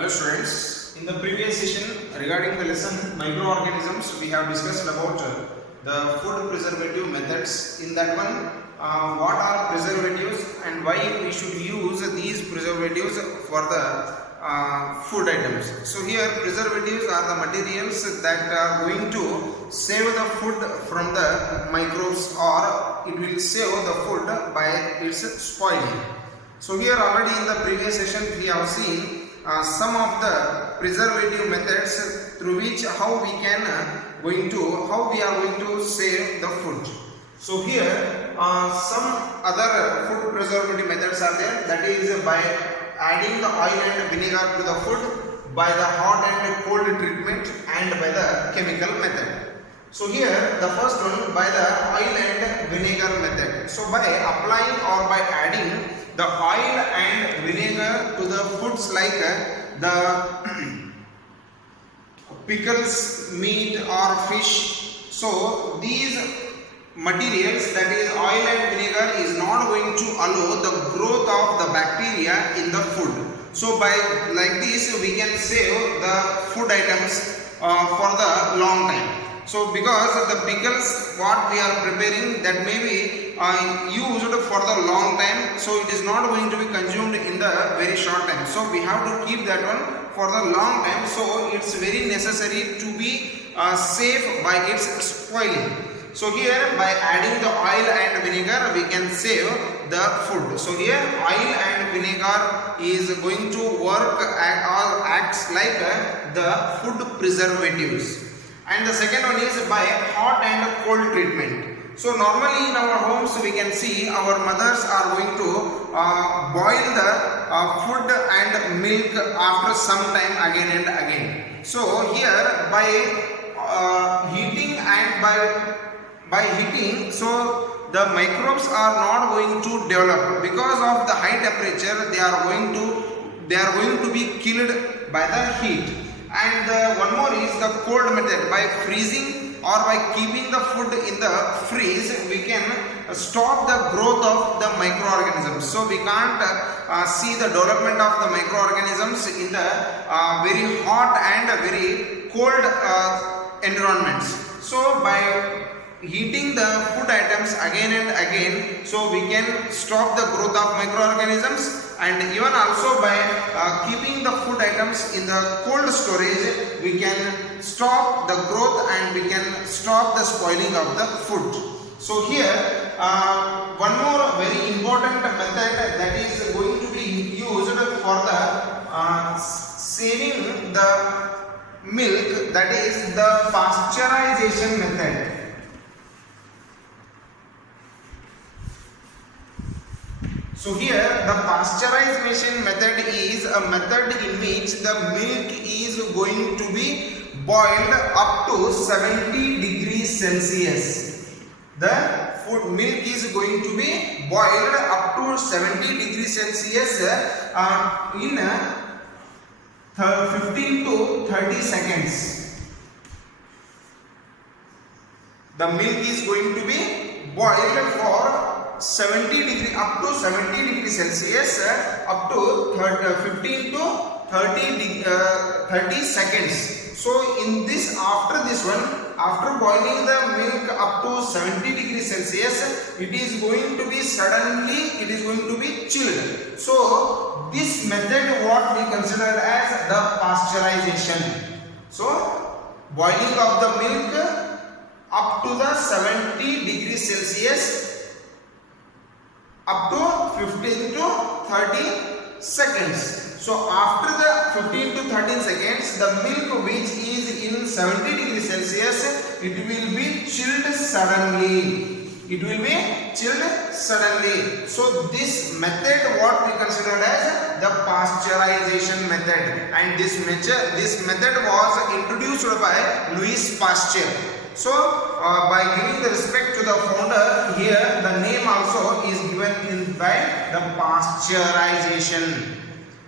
Hello students, in the previous session regarding the lesson microorganisms we have discussed about the food preservative methods. In that one, what are preservatives and why we should use these preservatives for the food items. So here preservatives are the materials that are going to save the food from the microbes, or it will save the food by its spoiling. So here already in the previous session we have seen some of the preservative methods through which how we are going to save the food. So here some other food preservative methods are there, that is by adding the oil and vinegar to the food, by the hot and cold treatment, and by the chemical method. So here the first one, by the oil and vinegar method. So by applying or by adding the oil and vinegar to the foods like the pickles, meat or fish. So these materials, that is oil and vinegar, is not going to allow the growth of the bacteria in the food. So by like this we can save the food items for the long time. So because the pickles what we are preparing, that may be used for the long time, so it is not going to be consumed in the very short time. So we have to keep that one for the long time. So it's very necessary to be safe by its spoiling. So here by adding the oil and vinegar we can save the food. So here oil and vinegar is going to work or acts like the food preservatives. And the second one is by hot and cold treatment. So normally in our homes we can see our mothers are going to boil the food and milk after some time again and again. So here by heating and by heating, so the microbes are not going to develop because of the high temperature. They are going to be killed by the heat. And one more is the cold method. By freezing or by keeping the food in the freeze, we can stop the growth of the microorganisms. So we can't see the development of the microorganisms in the very hot and very cold environments. So by heating the food items again and again, so we can stop the growth of microorganisms. And even also by keeping the food items in the cold storage, we can stop the growth and we can stop the spoiling of the food. So here one more very important method that is going to be used for the saving the milk, that is the pasteurization method. So here the pasteurization method is a method in which the milk is going to be boiled up to 70 degrees Celsius. The food milk is going to be boiled up to 70 degrees Celsius in 15 to 30 seconds. The milk is going to be boiled for 70 degree up to 70 degrees Celsius up to 15 to 30 seconds. So in this, after this one, after boiling the milk up to 70 degrees Celsius, it is going to be chilled. So this method what we consider as the pasteurization. So boiling of the milk up to the 70 degrees Celsius up to 15 to 30 seconds. So after the 15 to 13 seconds, the milk which is in 70 degrees Celsius, it will be chilled suddenly. So this method what we consider as the pasteurization method, and this method was introduced by Louis Pasteur. So by giving the respect to the founder, here the name also is given by the pasteurization.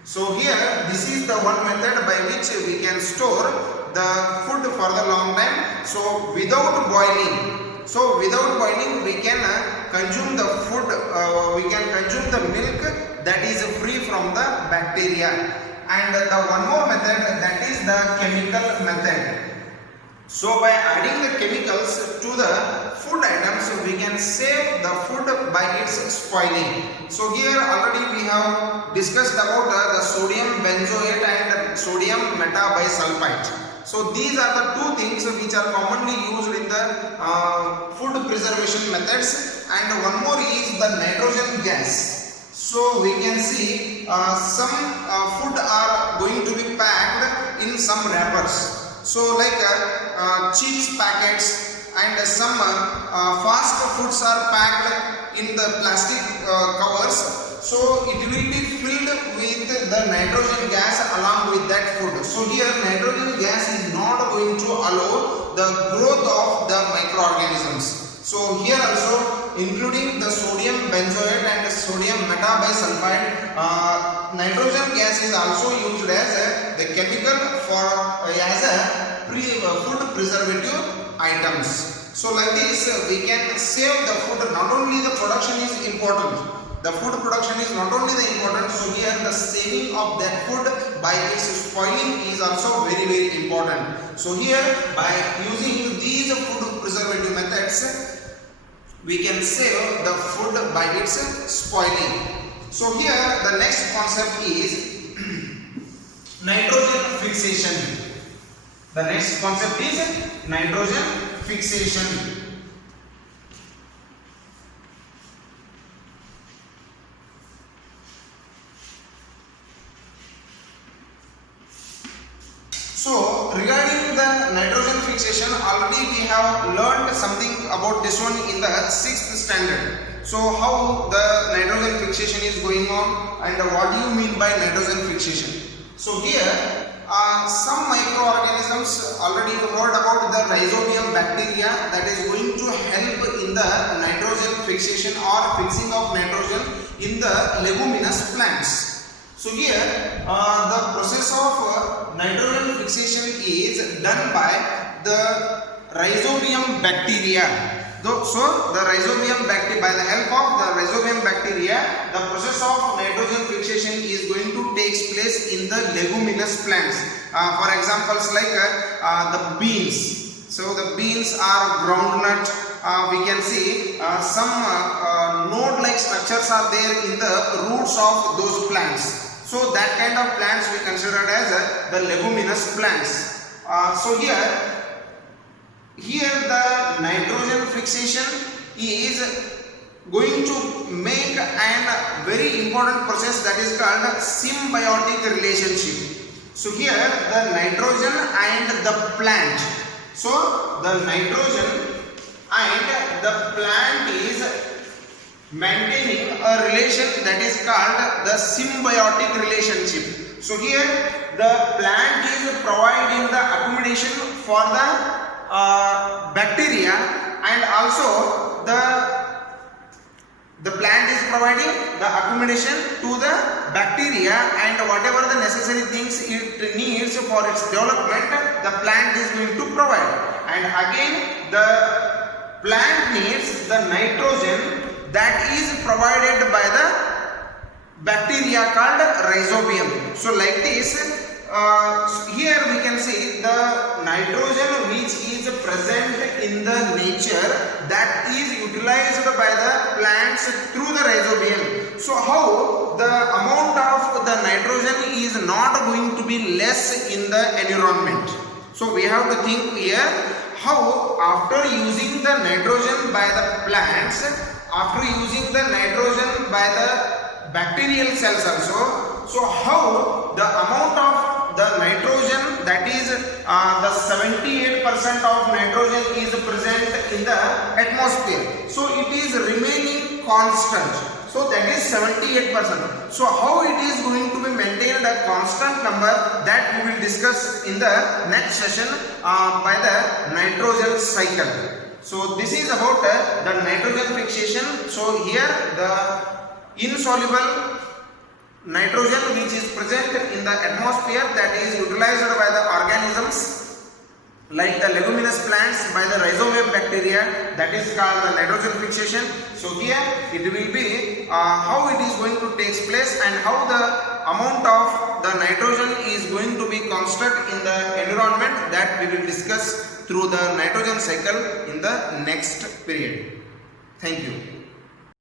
So here this is the one method by which we can store the food for the long time. So without boiling, we can consume the food, we can consume the milk that is free from the bacteria. and the one more method, that is the chemical method. So by adding the chemicals to the food items, we can save the food by its spoiling. So here already we have discussed about the sodium benzoate and sodium metabisulfite. So these are the two things which are commonly used in the food preservation methods, and one more is the nitrogen gas. So we can see some food are going to be packed in some wrappers. So like chips packets and some fast foods are packed in the plastic covers. So it will be filled with the nitrogen gas along with that food. So here nitrogen gas is not going to allow the growth of the microorganisms. So here also, including the sodium benzoate and sodium metabisulfite, nitrogen gas is also used as the chemical for as a food preservative items. So like this we can save the food. Not only the production is important, the food production is not only the important, so here the saving of that food by its spoiling is also very important. So here by using these food preservative methods, we can save the food by its spoiling. So here the next concept is nitrogen fixation. The next concept is nitrogen fixation. So regarding the nitrogen fixation, already we have learned something about this one in the 6th standard. So how the nitrogen fixation is going on and what do you mean by nitrogen fixation? So here some microorganisms, already you heard about the rhizobium bacteria that is going to help in the nitrogen fixation or fixing of nitrogen in the leguminous plants. So here the process of nitrogen fixation is done by the rhizobium bacteria. So the rhizobium bacteria, by the help of the rhizobium bacteria, the process of nitrogen fixation is going to take place in the leguminous plants. For examples like the beans. So the beans are groundnut. We can see some node-like structures are there in the roots of those plants. So that kind of plants we consider as the leguminous plants. So here the nitrogen fixation is going to make a very important process that is called symbiotic relationship. So here the nitrogen and the plant. So the nitrogen and the plant is maintaining a relation that is called the symbiotic relationship. So here the plant is providing the accommodation for the bacteria, and also the plant is providing the accommodation to the bacteria, and whatever the necessary things it needs for its development, the plant is going to provide. And again the plant needs the nitrogen that is provided by the bacteria called rhizobium. So like this, here we can see the nitrogen which is present in the nature that is utilized by the plants through the rhizobium. So how the amount of the nitrogen is not going to be less in the environment. So we have to think here how after using the nitrogen by the plants, after using the nitrogen by the bacterial cells also, so how the amount of the nitrogen, that is the 78% of nitrogen is present in the atmosphere. So it is remaining constant. So that is 78%. So how it is going to be maintained a constant number, that we will discuss in the next session by the nitrogen cycle. So this is about the nitrogen fixation. So here the insoluble nitrogen which is present in the atmosphere that is utilized by the organisms like the leguminous plants by the rhizobium bacteria, that is called the nitrogen fixation. So here it will be how it is going to take place and how the amount of the nitrogen nitrogen is going to be constant in the environment, that we will discuss through the nitrogen cycle in the next period. Thank you.